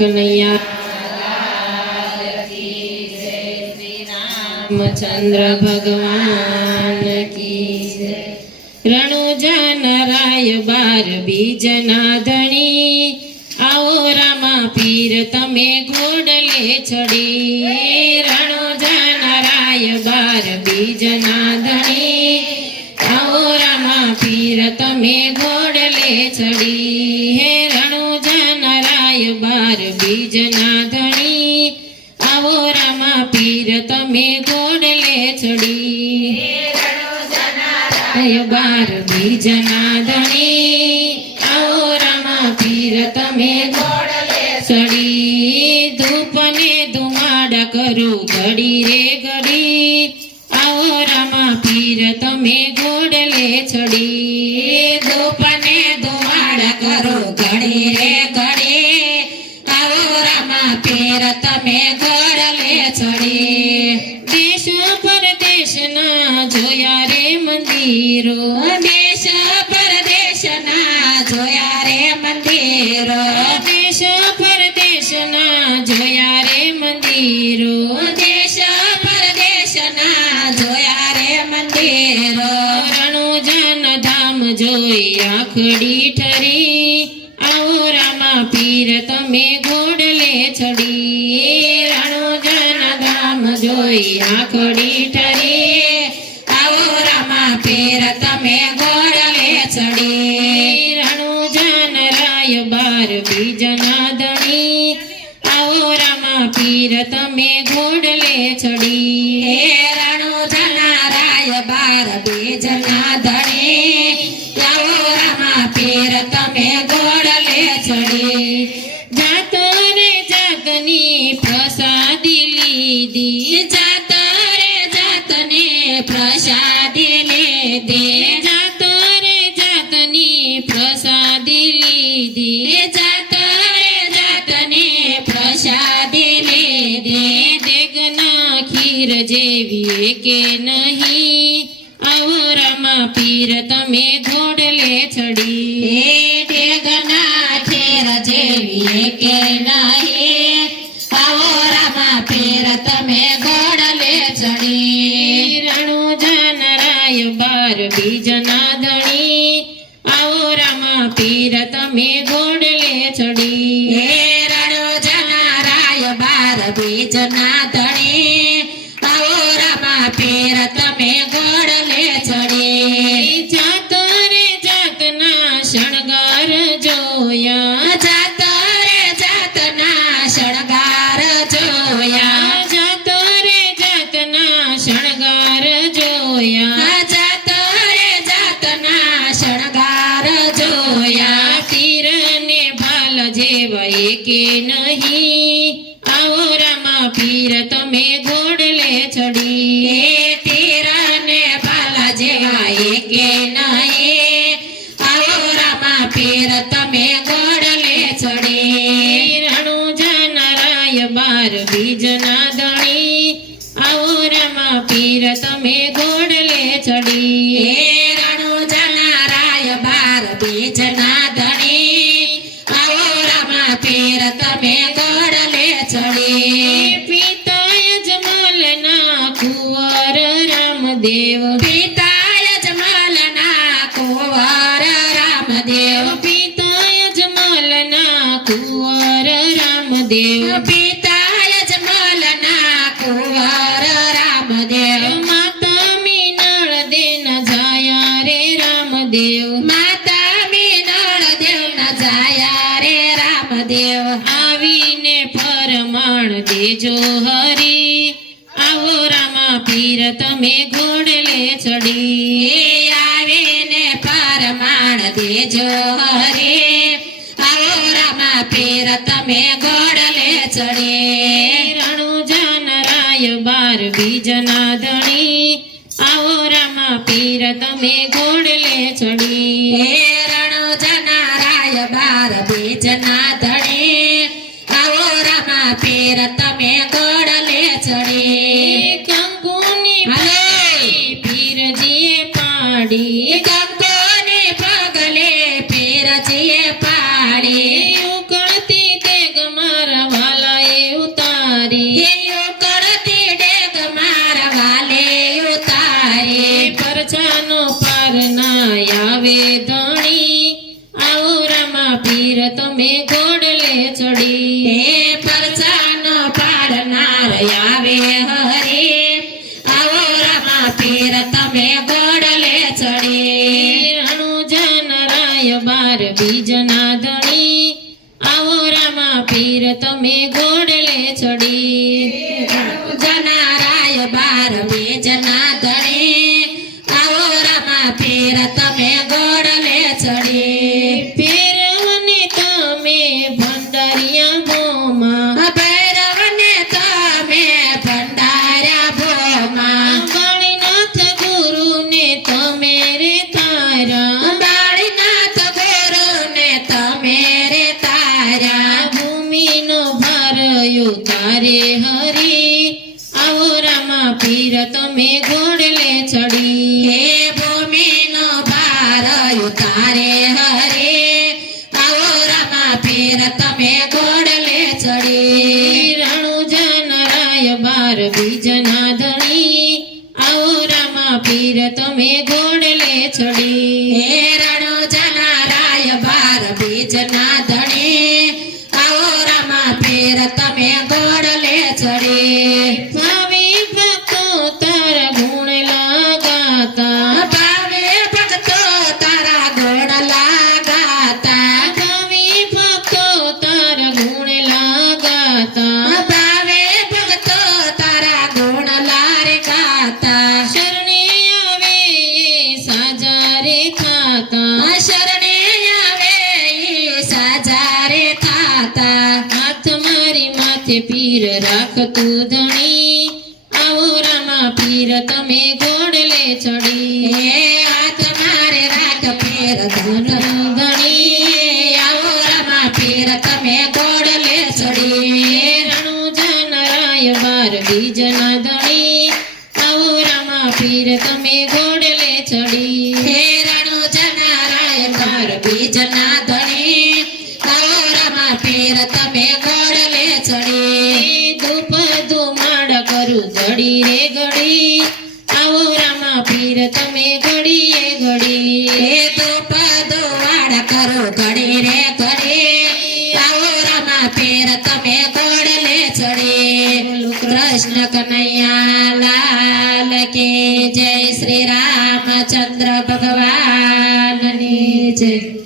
कन्हैया श्री रामचंद्र भगवान की रणुजा नराय बार बीजना धणी आओ रामा पीर तमे घोड़ले चढ़ी रणुजा नराय बार बीजना धणी आओ रामा पीर तमे घोड़ले चढ़ी हे रणुजा नराय बार बीजना धणी आओ रामा पीर तमे घोड़ले चढ़ी बार बीजना धणी आओ रामा पीर तमे घोड़ले चढ़ी धूप ने धुमाड़ा करू घड़ी रे घड़ी आओ रामा पीर तमे घोड़ले चढ़ी धूप ने धुमाड़ा करू घड़ी रे घड़ी आओ रामा पीर तमे घोड़ले चढ़ी देश परदेश ना जोया रे मंदिरो देश परदेश ना जोया रे मंदिरो देश परदेश ना जोया रे मंदिरो देश परदेश ना जोया रे मंदिरो रणुजन धाम जोई आखड़ी ठरी आओ रामा पीर तमे घोड़ले चढ़ी रणुजन धाम जोई आखड़ी ठरी आओ रामा पीर तमे घोड़ले चढ़ी रणुजन राय बार बीजना धणी आओ रामा पीर तमे घोड़ले चढ़ी रणुजन राय बार बीजना धणी आओ रामा पीर तमे घोड़ले चढ़ी जात रे जातनी प्रसादी लीधी जात रे जातने प्रसादी लीधी जात रे जातनी प्रसादी लीधी जात रे जातने प्रसादी लीधी देगना खीर जेवी के नहीं आओ रामा पीर तमे घोड़ले चढ़ी देगना खीर जेवी के नहीं आओ रामा पीर तमे घोड़ले चढ़ी रणुजन राय बार बीजना धणी आओ रामा पीर तमे घोड़ले चढ़ी रणुजन राय बार बीजना धणी आओ रामा पीर तमे घोड़ले चढ़ी जात रे जातना शणगार जोया जात रे जातना शणगार जोया जात रे जातना शणगार जोया जात रे जातना शणगार जोया तीर ने भाल जेवाय के नहीं आओ रामा पीर तमे घोड़ले चढ़ी तीर ने भाल जेवाय के नहीं आओ रामा पीर तमे घोड़ले चढ़ी रणुजन राय बार बीजना धणी आओ रामा पीर तमे घोड़ले चढ़ी रणुजन राय बार बीजना धणी आओ रामा पीर तमे घोड़ले चढ़ी पिता यजमाल ना कुंवर रामदेव पिता यजमाल ना कुंवर रामदेव पिता यजमाल ना कुंवर रामदेव पिता यजमाल ना कुंवर रामदेव माता मीनाळ देन जाया रे रामदेव माता मीनाळ देव न जाया रे रामदेव आवीने फरमाण देजो हरी आओ रामा पीर तमे घोड़ले चढ़ी आवीने फरमाण देजो हरी आओ रामा पीर तमे घोड़ले चढ़ी रणुजन राय बार बीजना धणी आओ रामा पीर तमे घोड़ले चढ़ी रणुजन राय बार बीजना धणी आओ रामा पीर तमे घोड़ले चढ़ी कंकुनी पीर जिए पाड़ी कंकुनी पगले पीर जिए पाड़ी उकड़ती देग मारा ચડી હે પરચાનો પાડનાર આવે હરે આવો રમા પીર તમે ઘોડલે ચડી રણુજા નરાય બાર બીજના ધણી આવો રામા પીર તમે ઘોડલે ચડી જનારાય બાર બીજના ધણી આવો રમા પીર તમે ઘોડલે ચડી ભેરવને તમે ભંડારિયા ભોમાં ભૈરવને તમે ભંડાર્યા ભોમાં કાળીનાથ ગુરુને તમે રે તારા બાળીનાથ ગુરુને તમે રે તારા ભૂમિનો ભારયો તારે હરી આવો રામા પીર તમે ઘોડલે ચડી હે ભૂમિનો ભાર ઉતારે હરે આવો રમા પીર તમે ઘોડલે ચડી રણુજા નરાય બાર બીજના ધણી આવો રામા પીર તમે ઘોડલે ચડી હે રણો જનારાય બાર બીજના ધણી આવો રમા પીર તમે ઘોડલે ચડી ભાવી ભક્તો તારા ગુણ લગાતા ભાવે ભક્તો તારા ગુણ લાગાતા ભાવી ભક્તો તારા ગુણ લગાતા ભાવે ભક્તો તારા ગુણ લારે ગાતા શરણે આવે એ સાજા રે થાતા શરણે આવે ઈ સાજા રે થાતા હાથ મારી માથે પીર રાખતું ધણી આવો રામા પીર તમે ઘોડલે ચડી હે હાથ મારે રાખ પીર ધણી આવો રમા પીર તમે ઘોડલે ચડી રણુજા નરાય બાર બીજના ધણી આવો રામા પીર તમે ઘોડલે ચડી હે રણો જનારાય બાર બીજના ધણી આવો રમા પીર તમે ઘોડલે ચડી ધૂપ ધુમાડ કરું ઘડી રે ઘડી આવો રામા પીર તમે ઘડીએ ઘડી હે ધૂપ ધુવાડ કરો ઘડી રે ઘડી આવો રમા પીર તમે ઘોડલે ચડી કૃષ્ણ કનૈયા લાલ કે જય શ્રી રામચંદ્ર ભગવાનની જય